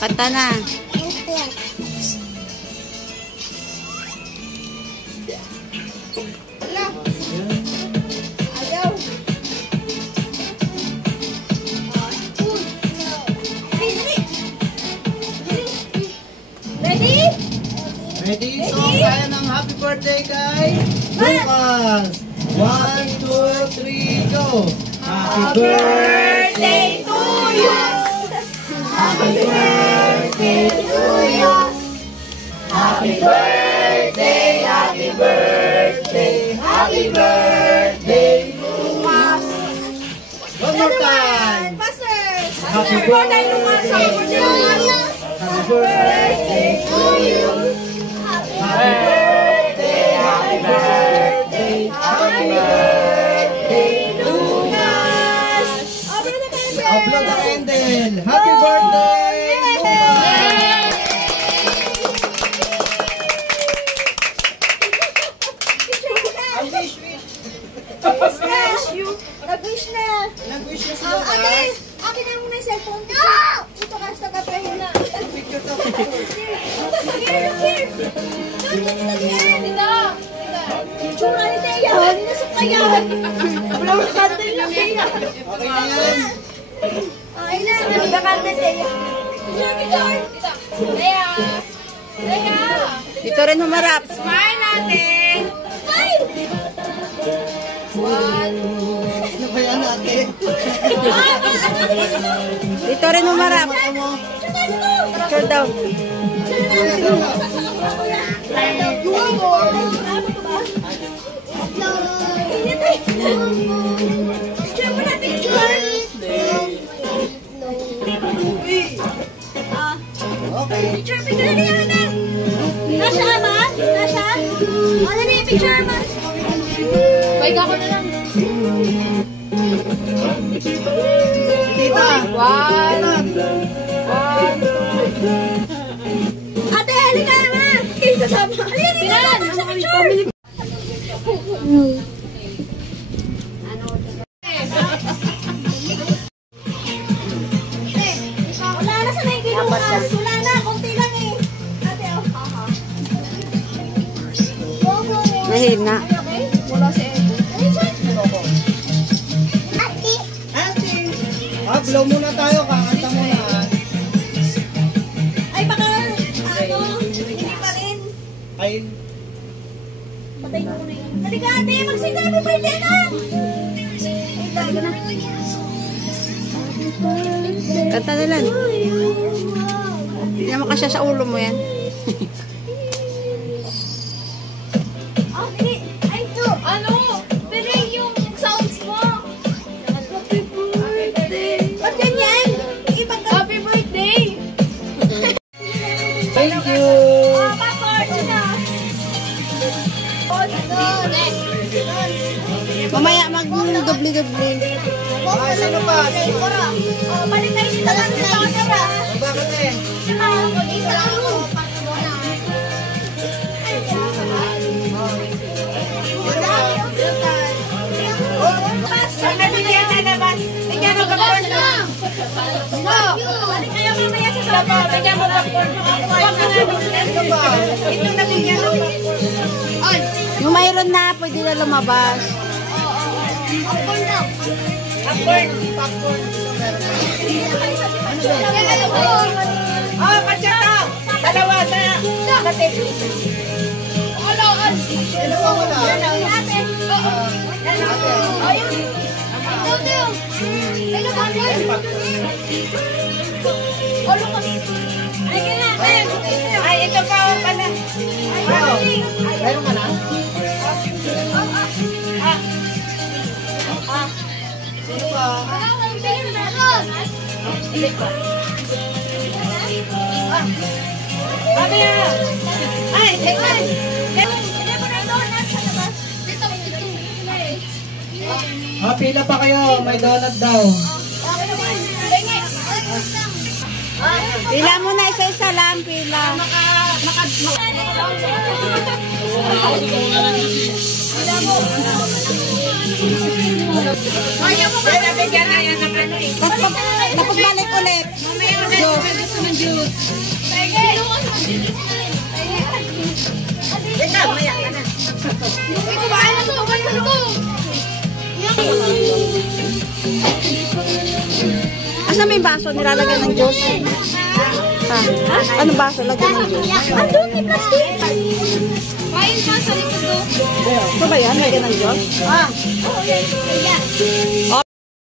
Kanta na. Ready? So, kaya ng happy birthday kay Lucas. 1, 2, 3, go! Happy birthday to you! Happy birthday to you! Happy birthday, happy birthday, happy birthday to us! One more time! Happy birthday, Lucas! Happy birthday to you! Happy birthday, happy birthday, happy birthday, Lucas! Upload the candle! Happy birthday, Lucas! Ang wish. Nag-wish na. Nag-wish na si Ate, Lucas. akin na muna yung cellphone. Ito ka sa kapahin na. Picture to. Here. Dito. Tsura ni Teya. Hindi na sa kayan. Wala mo kandil na Teya. Okay na yan. Ay na. Nagkakandil Teya. Teya. Dito rin humarap. Smile natin. Smile. Ano ba yan ate? Dito rin humarap. Picture daw. Picture mo na picture. Okay. Picture na niya. Nasha ama? Nasha? Ano na yung picture ma? Bike ako na lang. Tita. One. Ate, halika naman. Kasama. Pinan! Sa picture! Wala na sa naikinukas. Wala na. Kunti lang eh. Ate, Mahina. wala si Edo. Blow muna tayo. Kakanta muna. Ay, baka, hindi pa rin. Ay, Patay mo muna yun. Halika ate, mag-sing happy birthday na! Ay, talaga na. Kanta na lang. Hindi naman kasya sa ulo mo yan. Oh, pili. Ay, ito. Ano? Pili yung sounds mo. Happy birthday. Ba't ganyan? Ibang happy birthday. thank you. Passport na. Mamaya mag-dubli-dubli. Ay, sino pa? Balik tayo dito lang sa camera. Bakit eh? Yung mayroon na, pwede na lumabas. Oh, pachata! Dalawa sa katip. Oloan! Dalawa wala. Ate! Oo! Oh, yun! Ito, ito! Ito, ito! Olo ka! Ay, kaya! Ay, ito pa ako pala! Meron ka na? Sino pa? Ay, teka! Pila pa kayo. May donut daw. Pila mo na, isa-isa lang, pila. Pila mo. Ayaw mo ba? Nabigyan na yan ng ano eh. Tapos balik ulit. Juice. Sige. Ito, maya ka na. Uy, kumain na to. Kumain na to. Asa may baso nilalagyan ng juice? Ha? Ano baso lagyan ng juice? Andun, may plastic. Kain pa sa likod do. Ito ba yan? Lagyan ng juice? Oo, yan.